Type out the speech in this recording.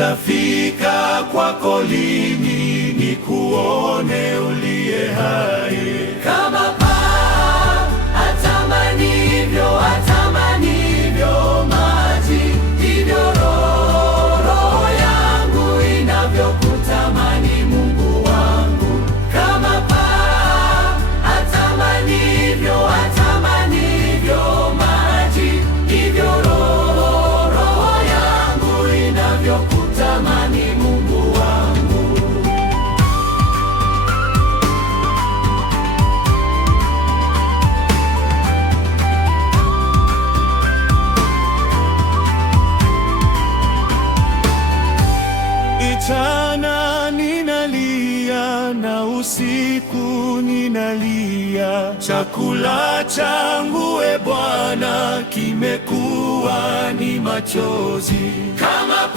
nitafika kwako lini, nikuone uliye hai. Kama paa atamanivyo maji, ndivyo roho yangu inavyokutamani Mungu wangu. Kama paa atamanivyo maji, ndivyo roho yangu inavyokutamani Mungu wangu. Mchana ninalia na usiku ninalia, chakula changu e Bwana kimekuwa ni machozi. Kama